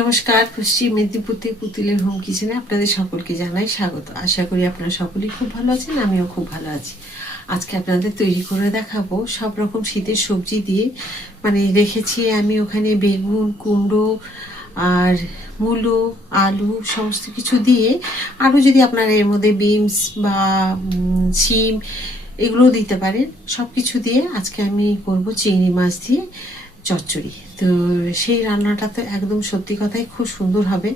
নমস্কার, পশ্চিম মেদিনীপুর থেকে পুতুলের হোম কিচেনে আপনাদের সকলকে জানাই স্বাগত। আশা করি আপনারা সকলেই খুব ভালো আছেন, আমিও খুব ভালো আছি। আজকে আপনাদের তৈরি করে দেখাবো সব রকম শীতের সবজি দিয়ে, রেখেছি আমি ওখানে বেগুন, কুমড়ো আর মূলো, আলু সমস্ত কিছু দিয়ে, আরও যদি আপনারা এর মধ্যে বিনস বা শিম এগুলোও দিতে পারেন। সব কিছু দিয়ে আজকে আমি করব চিংড়ি মাছ দিয়ে চচ্চড়ি। তো সেই রান্নাটা তো একদম সত্যি কথাই খুব সুন্দর হবে।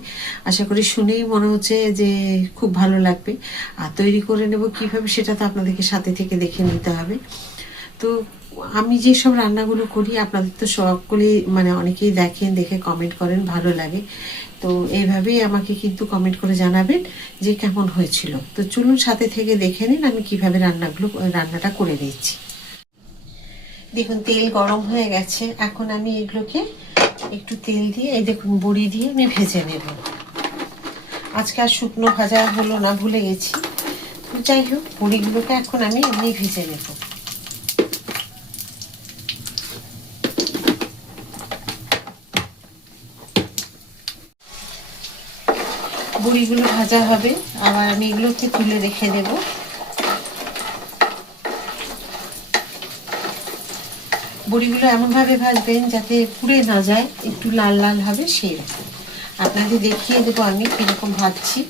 আশা করি শুনেই মনে হচ্ছে যে খুব ভালো লাগবে। আর তৈরি করে নেব কীভাবে সেটা তো আপনাদেরকে সাথে থেকে দেখে নিতে হবে। তো আমি যেসব রান্নাগুলো করি আপনাদের তো সকলেই অনেকেই দেখেন, দেখে কমেন্ট করেন, ভালো লাগে। তো এইভাবেই আমাকে কিন্তু কমেন্ট করে জানাবেন যে কেমন হয়েছিল। তো চলুন সাথে থেকে দেখে নিন আমি কিভাবে রান্নাটা করে নিচ্ছি। দেখুন তেল গরম হয়ে গেছে। এখন আমি এগুলোকে একটু তেল দিয়ে, এই দেখুন বড়ি দিয়ে আমি ভেজে নেব। আজকে আর শুকনো ভাজা হলো না, ভুলে গেছি। তো যাই হোক, বড়িগুলোকে এখন আমি এমনি ভেজে নেব। বড়িগুলো ভাজা হবে, আবার আমি এগুলোকে তুলে রেখে দেব। বড়িগুলো এমনভাবে ভাজবেন যাতে পুড়ে না যায়, একটু লাল লাল হবে সেই রকম। আপনাদের দেখিয়ে দেবো আমি কীরকম ভাজছি।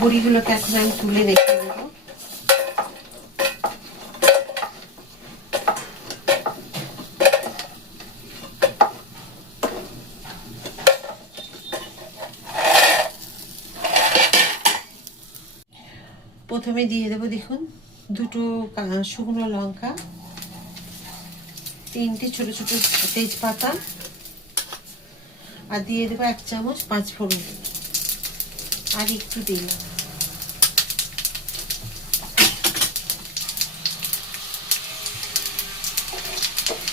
বড়িগুলোকে এখন আমি তুলে রেখে দেবো। প্রথমে দিয়ে দেবো দেখুন দুটো শুকনো লঙ্কা, 3টে ছোট ছোট তেজপাতা, আর দিয়ে দেবো 1 চামচ 5 ফোড়ন, আর একটু দিলাম।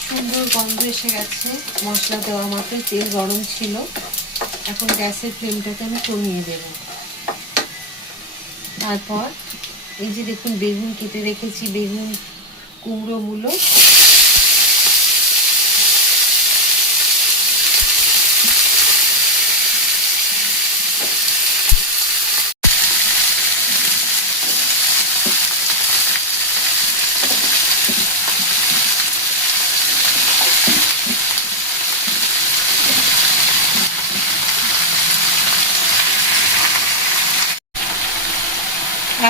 সুন্দর গন্ধ এসে গেছে মশলা দেওয়া মাত্র, তেল গরম ছিল। এখন গ্যাসের ফ্লেমটাকে আমি কমিয়ে দেব। তারপর এই যে দেখুন বেগুন কেটে রেখেছি, বেগুন, কুমড়ো, মূলো,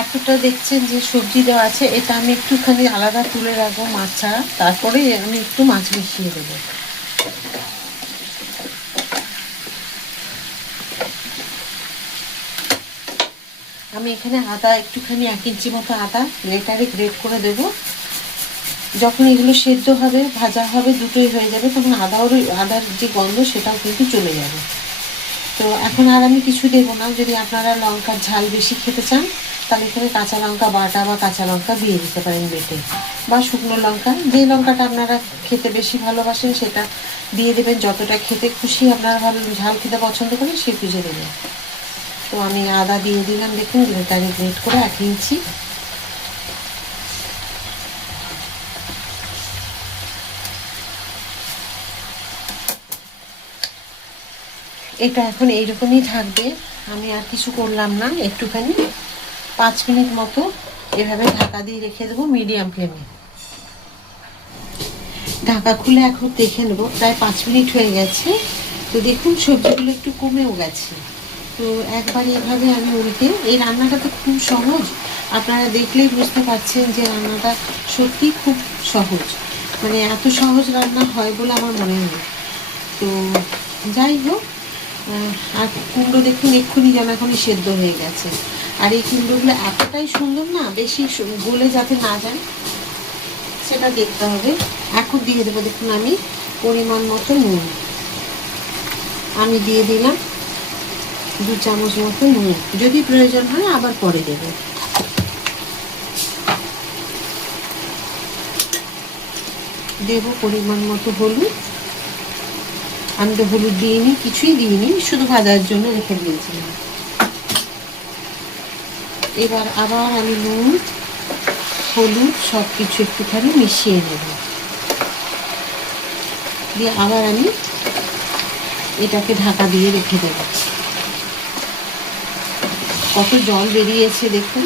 এতটা দেখছেন যে সবজি দেওয়া আছে, এটা আমি একটুখানি আলাদা তুলে রাখবো মাছ ছাড়া, তারপরে আমি একটু মাছ মিশিয়ে দেবো। আমি এখানে আদা একটুখানি 1 ইঞ্চি মতো আদা গ্রেট করে দেব। যখন এগুলো সেদ্ধ হবে, ভাজা হবে, দুটোই হয়ে যাবে, তখন আদার যে গন্ধ সেটাও কিন্তু চলে যাবে। তো এখন আর আমি কিছু দেবো না। যদি আপনারা লঙ্কার ঝাল বেশি খেতে চান তাহলে এখানে কাঁচা লঙ্কা বাটা বা কাঁচা লঙ্কা দিয়ে দিতে পারেন বেটে, বা শুকনো লঙ্কা, যে লঙ্কাটা আপনারা খেতে বেশি ভালোবাসেন সেটা দিয়ে দেবেন। যতটা খেতে খুশি আপনারা ঝাল খেতে পছন্দ করেন সে বুঝে দেবেন। তো আমি আদা দিয়ে দিলাম, দেখুন গ্রেট করে 1 ইঞ্চি। এটা এখন এইরকমই থাকবে, আমি আর কিছু করলাম না। একটুখানি 5 মিনিট মতো এভাবে ঢাকা দিয়ে রেখে দেবো মিডিয়াম ফ্লেমে। ঢাকা খুলে এখন দেখে নেবো, প্রায় 5 মিনিট হয়ে গেছে। তো দেখুন সবজিগুলো একটু কমেও গেছে। তো একবার এভাবে আমি উল্টে, এই রান্নাটা তো খুব সহজ, আপনারা দেখলেই বুঝতে পারছেন যে রান্নাটা সত্যি খুব সহজ। এত সহজ রান্না হয় বলে আমার মনে হয়। তো যাই হোক, আর কুমড়ো দেখুন এক্ষুনি এখনই সেদ্ধ হয়ে গেছে। আর এই কুমড়োগুলো এতটাই সুন্দর না, বেশি গলে যাতে না যায় সেটা দেখতে হবে। এখন দিয়ে দেবো দেখুন আমি পরিমাণ মতো নুন। আমি দিয়ে দিলাম 2 চামচ মতো নুন, যদি প্রয়োজন হয় আবার পরে দেব। দেব পরিমাণ মতো হলুদ, আমি তো হলুদ দিইনি, কিছুই দিইনি, শুধু ভাজার জন্য রেখে দিয়েছিলাম। এবার আবার আমি নুন হলুদ সব কিছু একটুখানি মিশিয়ে নেব, দিয়ে আবার আমি এটাকে ঢাকা দিয়ে রেখে দেব। কত জল বেরিয়েছে দেখুন।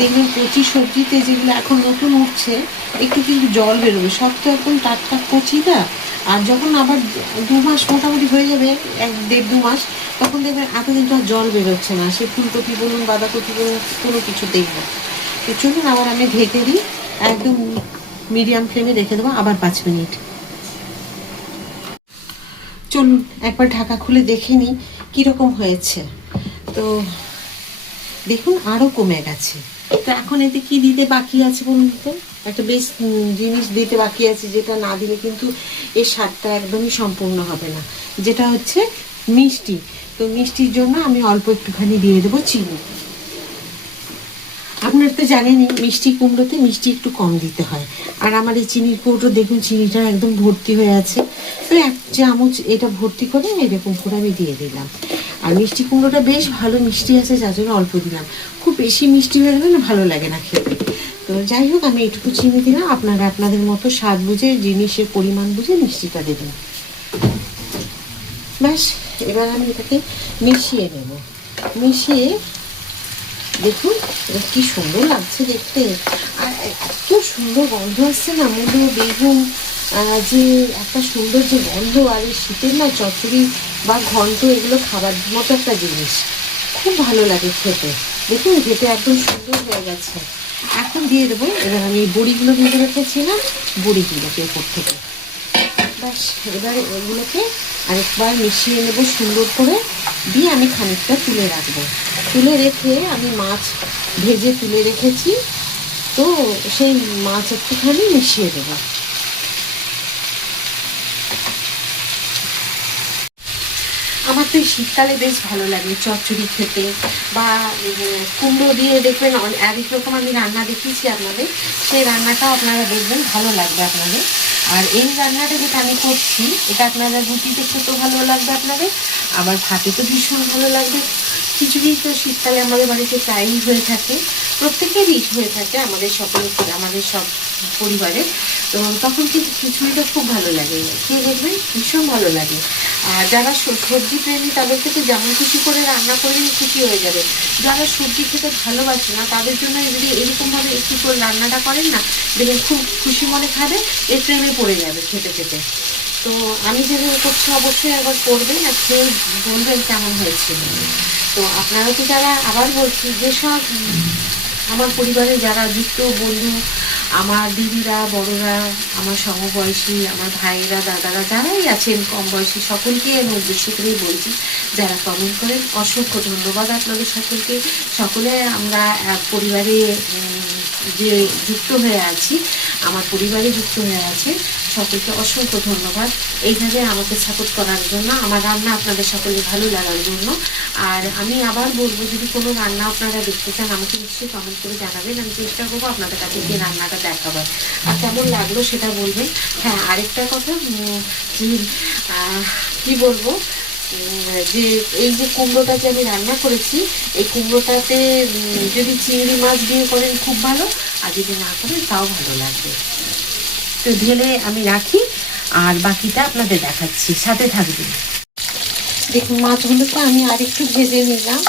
দেখবেন কচি সবজিতে যেগুলো এখন নতুন উঠছে একটু কিন্তু জল বেরোবে, সব তো একদম টাটকা কচিটা। আর যখন আবার 2 মাস মোটামুটি হয়ে যাবে, 1-1.5-2 মাস, তখন দেখবেন এত কিন্তু আর জল বেরোচ্ছে না, সে ফুলকপি বলুন বাঁধাকপি বলুন কোনো কিছুতেই না। তো চলুন আবার আমি ঢেকে দিই, একদম মিডিয়াম ফ্লেমে রেখে দেবো আবার 5 মিনিট। চলুন একবার ঢাকা খুলে দেখে নিই কীরকম হয়েছে। তো দেখুন আরও কমে গেছে। তো এখন এতে কি দিতে বাকি আছে বলুন তো? একটা বেশ জিনিস দিতে বাকি আছে, যেটা না দিলে কিন্তু এর স্বাদটা একদমই সম্পূর্ণ হবে না, যেটা হচ্ছে মিষ্টি। তো মিষ্টির জন্য আমি অল্প একটুখানি দিয়ে দেবো চিনি। আপনার তো জানেনই মিষ্টি কুমড়োতে মিষ্টি একটু কম দিতে হয়। আর আমার এই চিনির কৌটো দেখুন, চিনিটা একদম ভর্তি হয়ে আছে। তো 1 চামচ এটা ভর্তি করে এরকম করে আমি দিয়ে দিলাম। আর মিষ্টি কুমড়োটা বেশ ভালো মিষ্টি আছে, যার জন্য অল্প দিলাম। খুব বেশি মিষ্টি হয়ে গেলে না ভালো লাগে না খেতে। তো যাই হোক, আমি এইটুকু চিনি দিলাম, আপনারা আপনাদের মতো স্বাদ বুঝে জিনিসের পরিমাণ বুঝে মিষ্টিটা দেবেন। ব্যাস, এবার আমি এটাকে মিশিয়ে নেব। মিশিয়ে দেখুন কি সুন্দর লাগছে দেখতে, আর এত সুন্দর গন্ধ আসছে না, মূলো বেগুন যে একটা সুন্দর যে গন্ধ। আর এই শীতের না চচ্চড়ি বা ঘন্ট এগুলো খাবার মতো একটা জিনিস, খুব ভালো লাগে খেতে। দেখুন খেতে একদম সুন্দর হয়ে গেছে। এখন দিয়ে দেবো, এবার আমি এই বড়িগুলো ভেজে রেখেছিলাম, বড়িগুলোকে উপর থেকে। ব্যাস, এবারে এগুলোকে আরেকবার মিশিয়ে নেব সুন্দর করে, দিয়ে আমি খানিকটা তুলে রাখবো। তুলে রেখে আমি মাছ ভেজে তুলে রেখেছি, তো সেই মাছ একটুখানি মিশিয়ে দেবো। আমার তো এই শীতকালে বেশ ভালো লাগে চচ্চড়ি খেতে, বা কুমড়ো দিয়ে দেখবেন আরেক রকম আমি রান্না দেখিয়েছি আপনাদের, সেই রান্নাটাও আপনারা দেখবেন, ভালো লাগবে আপনাদের। আর এই রান্নাটা যেটা আমি করছি, এটা আপনারা রুটিতে খেতেও ভালো লাগবে আপনাদের, আবার ভাতে তো ভীষণ ভালো লাগবে। খিচুড়ি তো শীতকালে আমাদের বাড়িতে প্রায়ই হয়ে থাকে, প্রত্যেকেরই হয়ে থাকে, আমাদের আমাদের সব পরিবারে। তো তখন কিন্তু খিচুড়িটা খুব ভালো লাগে, খেয়ে দেখবেন ভীষণ ভালো লাগে। আর যারা সবজি প্রেমী তাদেরকে তো যেমন খুশি করে রান্না করলেই খুশি হয়ে যাবে। যারা সবজি খেতে ভালোবাসে না তাদের জন্য যদি এরকমভাবে একটু করে রান্নাটা করেন না, দেখবেন খুব খুশি মনে খাবে, এর প্রেমে পড়ে যাবে খেতে খেতে। তো আমি যেভাবে করছি অবশ্যই একবার করবেন, আর খেয়ে বলবেন কেমন হয়েছে। তো আপনারা তো যারা, আবার বলছি, যেসব আমার পরিবারে যারা যুক্ত বন্ধু, আমার দিদিরা বড়রা, আমার সমবয়সী, আমার ভাইরা দাদারা যারাই আছেন কম বয়সী, সকলকেই আমি উদ্দেশ্য করেই বলছি, যারা কমেন্ট করেন অসংখ্য ধন্যবাদ আপনাদের সকলকে। সকলে আমরা পরিবারে যে যুক্ত হয়ে আছি, আমার পরিবারে যুক্ত হয়ে আছে, সকলকে অসংখ্য ধন্যবাদ এইভাবে আমাকে সাপোর্ট করার জন্য, আমার রান্না আপনাদের সকলে ভালো লাগার জন্য। আর আমি আবার বলবো, যদি কোনো রান্না আপনারা দেখতে চান আমাকে নিশ্চয়ই কমেন্ট করে জানাবেন, আমি চেষ্টা করবো আপনাদের কাছে গিয়ে রান্নাটা দেখাবার, আর কেমন লাগলো সেটা বলবেন। হ্যাঁ, আরেকটা কথা, কি বলবো, যে এই যে কুমড়োটা যে আমি রান্না করেছি, এই কুমড়োটাতে যদি চিংড়ি মাছ দিয়ে করেন খুব ভালো, আর যদি না করেন তাও ভালো লাগবে। তো ঢেলে আমি রাখি, আর বাকিটা আপনাদের দেখাচ্ছি, সাথে থাকবেন। দেখুন মাছগুলোকে আমি আরেকটু ভেজে নিলাম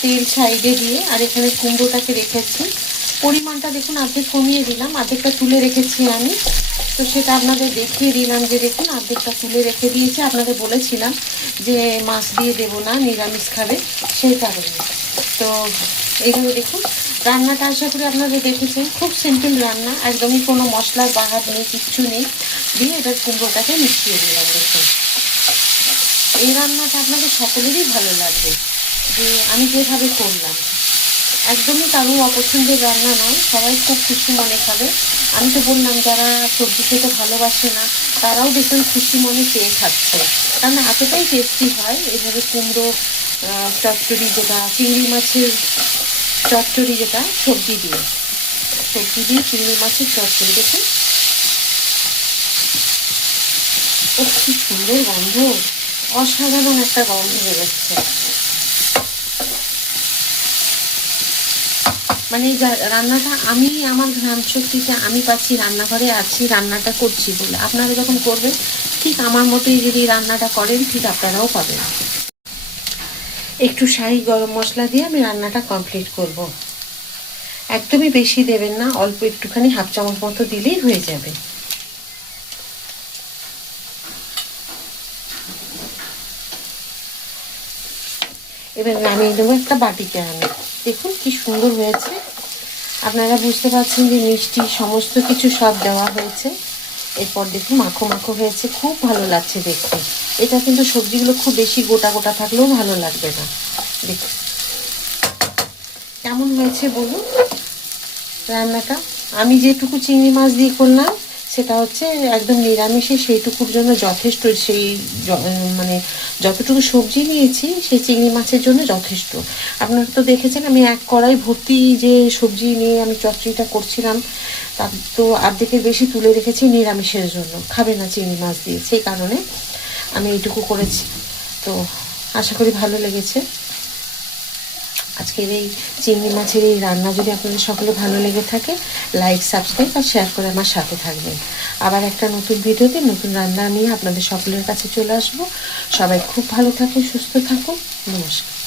তেল সাইডে দিয়ে, আর এখানে কুমড়োটাকে রেখেছি, পরিমাণটা দেখুন অর্ধেক কমিয়ে দিলাম, অর্ধেকটা তুলে রেখেছি আমি। তো সেটা আপনাদের দেখিয়ে দিলাম যে দেখুন অর্ধেকটা তুলে রেখে দিয়েছি, আপনাদের বলেছিলাম যে মাছ দিয়ে দেবো না, নিরামিষ খাবে, সেই কারণে। তো এইভাবে দেখুন রান্নাটা আশা করি আপনাদের দেখেছেন, খুব সিম্পল রান্না, একদমই কোনো মশলার বাহার নেই, কিচ্ছু নেই। দিয়ে এবার কুমড়োটাকে মিশিয়ে দিলাম। দেখুন এই রান্নাটা আপনাদের সকলেরই ভালো লাগবে, যে আমি যেভাবে করলাম, একদমই কারো অপছন্দের রান্না নয়, সবাই খুব খুশি মনে খাবে। আমি তো বললাম যারা সবজি খেতে ভালোবাসে না তারাও দেখুন খুশি মনে চেয়ে খাচ্ছে, কারণ এতটাই টেস্টি হয় এভাবে কুমড়ো চচ্চড়ি, যেটা চিংড়ি মাছের চচ্চড়ি, যেটা সবজি দিয়ে চিংড়ি মাছের চচ্চড়ি। দেখুন ও কি সুন্দর গন্ধ, অসাধারণ একটা গন্ধ বেরোচ্ছে। মানে এই রান্নাটা আমি আমার ঘ্রাণ শক্তিতে আমি পাচ্ছি, রান্নাঘরে আছি, রান্নাটা করছি বলে। আপনারা যখন করবেন ঠিক আমার মতোই যদি রান্নাটা করেন, ঠিক আপনারাও পাবেন। একটু শাহি গরম মশলা দিয়ে আমি রান্নাটা কমপ্লিট করব। একদমই বেশি দেবেন না, অল্প একটুখানি হাফ চামচ মতো দিলেই হয়ে যাবে। এবার নামিয়ে দেবো একটা বাটিতে। আমি দেখুন কি সুন্দর হয়েছে। আপনারা বুঝতে পারছেন যে মিষ্টি সমস্ত কিছু সব দেওয়া হয়েছে। এরপর দেখুন মাখো মাখো হয়েছে, খুব ভালো লাগছে দেখতে। এটা কিন্তু সবজিগুলো খুব বেশি গোটা গোটা থাকলেও ভালো লাগবে না। দেখুন কেমন হয়েছে বলুন রান্নাটা। আমি যেটুকু চিংড়ি মাছ দিয়ে করলাম সেটা হচ্ছে একদম নিরামিষে, সেইটুকুর জন্য যথেষ্ট। সেই মানে যতটুকু সবজি নিয়েছি সেই চিংড়ি মাছের জন্য যথেষ্ট। আপনারা তো দেখেছেন আমি এক কড়াই ভর্তি যে সবজি নিয়ে আমি চচ্চড়িটা করছিলাম, তার তো অর্ধেকের বেশি তুলে রেখেছি নিরামিষের জন্য, খাবে না চিংড়ি মাছ দিয়ে, সেই কারণে আমি এইটুকু করেছি। তো আশা করি ভালো লেগেছে আজকের এই চিংড়ি মাছের এই রান্না। যদি আপনাদের সকলে ভালো লেগে থাকে, লাইক, সাবস্ক্রাইব আর শেয়ার করে আমার সাথে থাকবেন। আবার একটা নতুন ভিডিওতে নতুন রান্না নিয়ে আপনাদের সকলের কাছে চলে আসবো। সবাই খুব ভালো থাকুন, সুস্থ থাকুন। নমস্কার।